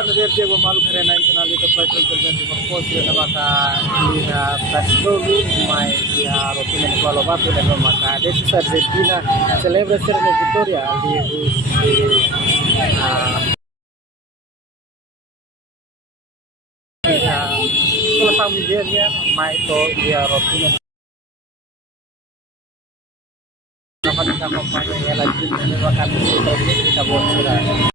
stanno del Diego Malukare internal itu presiden presiden berpose na maka ina pastolu mai ya rotuna ni kuala batu dan maka desi Argentina celebration ni Victoria di kalau pamiliannya mai to ya rotuna dapat kita kampanye ya lagi merupakan kita buat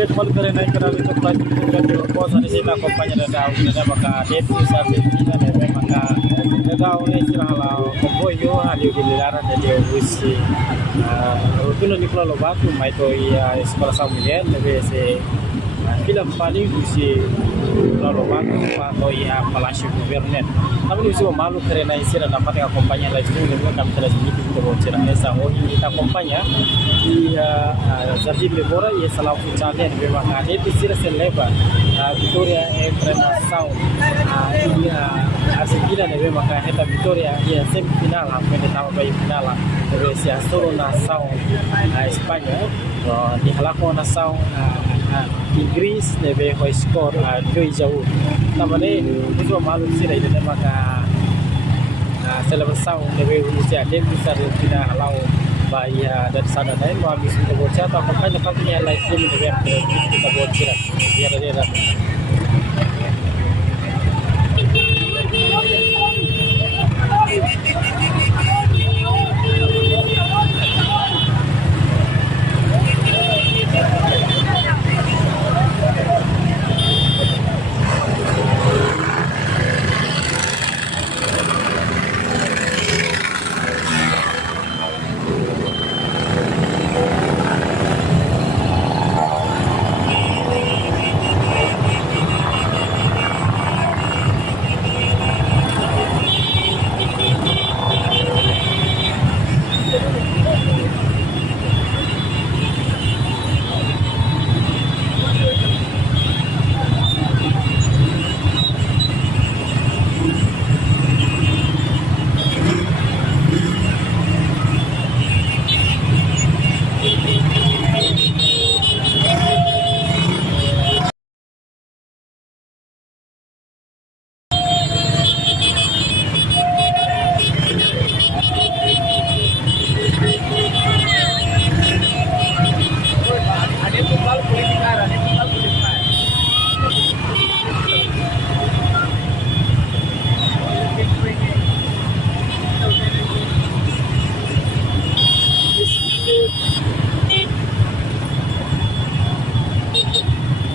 Dia cuma keren naik kerana itu plastik itu kan berpos hari kita kompanya dah udah maka desi Argentina dah maka dah udah istirahat lah. Koboyo ali di Lilara de usi Rotundo Nicola Lobato mai to ia Escola São Miguel deve ser Vila Fali usi Nicola Lobato atau ia Palácio Governo. Tapi usi o malu karena isira dapat acompanhar la história do kami telah sedikit kita bocor essa hoje kita acompanha e Jardim Lebora e Salão Futsal de Bemacane isira se leva Vitória entra na nação Argentina de Bemacane esta Vitória e semifinal a frente estava bem final deve ser a solo nação a Espanha di halaman nação Inggris deve ho skor 2-2. Tamane uso malu sira ide maka selebração deve usia deve bisa Argentina halau bahaya dari sana lain mau habis kita bocah atau makanya pakai live stream deve kita bocah biar dia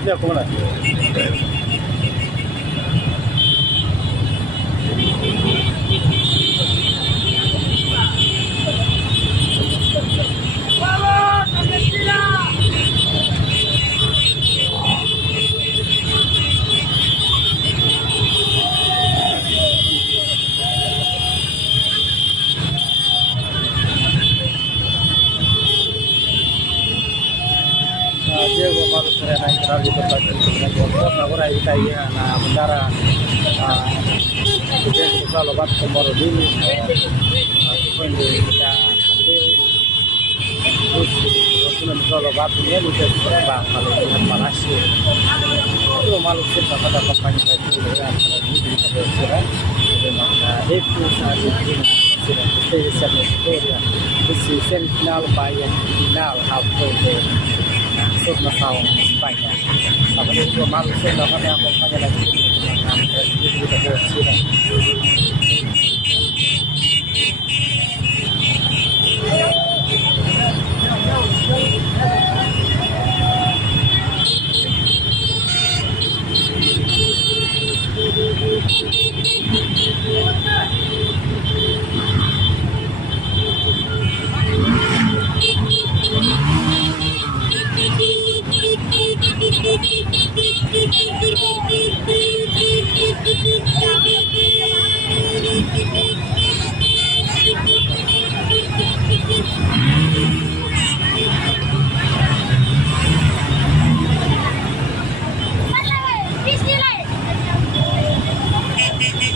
dia kemana? Diego Malu Serena Internal di tempat agora aí tá aí na bandara presidente do Lobato Comorodini foi onde está ali o Lobato mesmo que é para Palácio o Malu sempre pada kampanye lagi ya itu Argentina sudah Victoria esse semifinal Bahia final halfway sur nação Espanha. Apa itu malu saya dapat yang kampanye lagi di kita Argentina.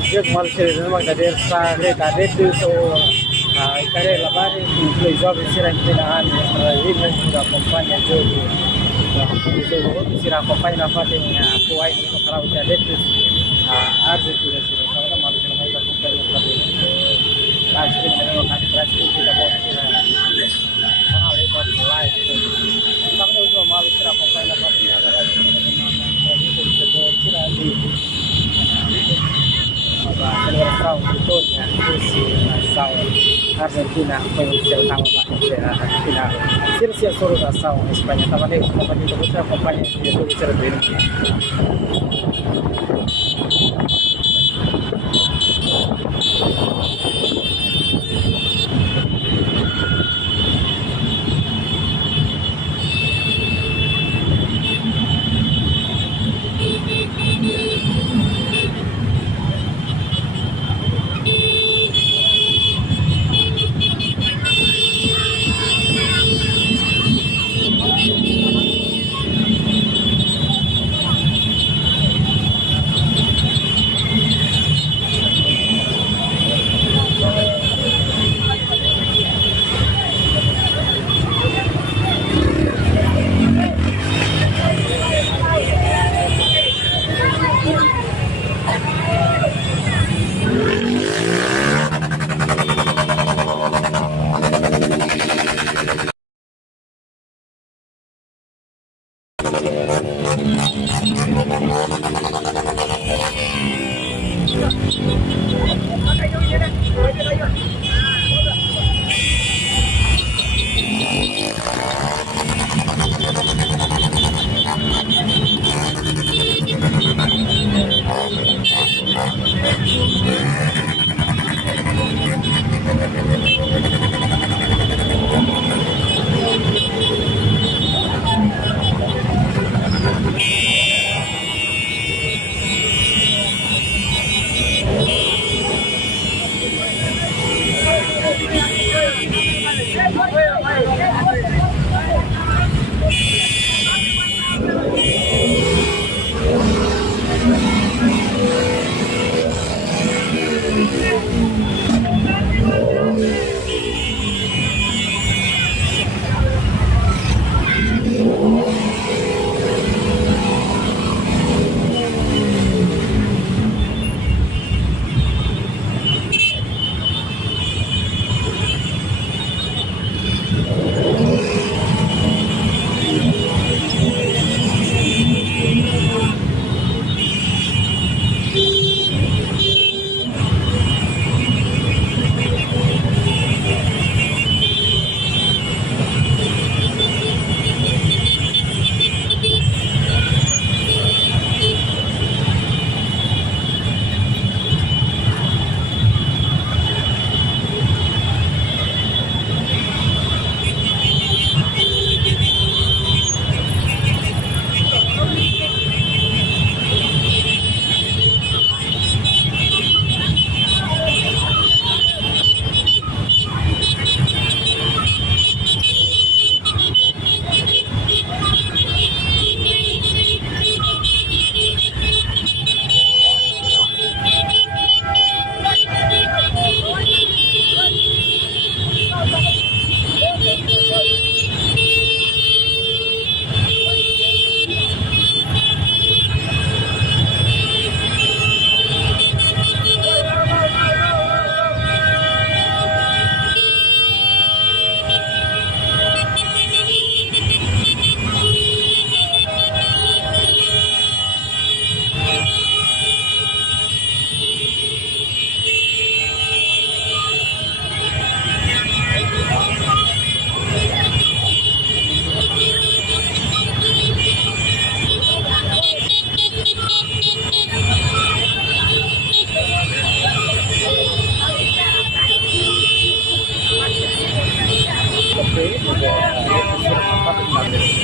Dia kemarin sih memang dari sana dari itu so ikare labari untuk jovem será internado ele sudah acompanha jogo será acompanha na fase atual no canal de adeptos Argentina será agora malu será mais acompanha para ele Brasil memang kan Brasil tidak boleh será karena lepas live tapi itu malu será acompanha na fase será di celebração Vitória esse nação Argentina foi o seu utama final. Sirsi a solo nação Espanha estava nem como bandido você acompanha esse jogo cerebral.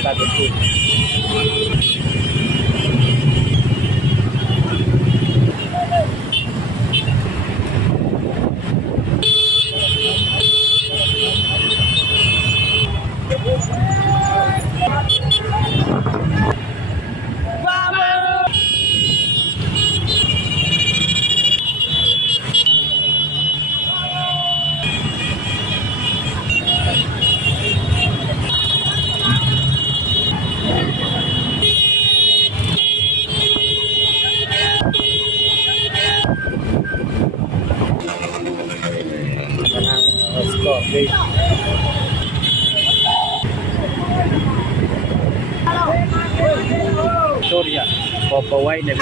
Dagat Pool. Kanang score, okay. Victoria, papaway na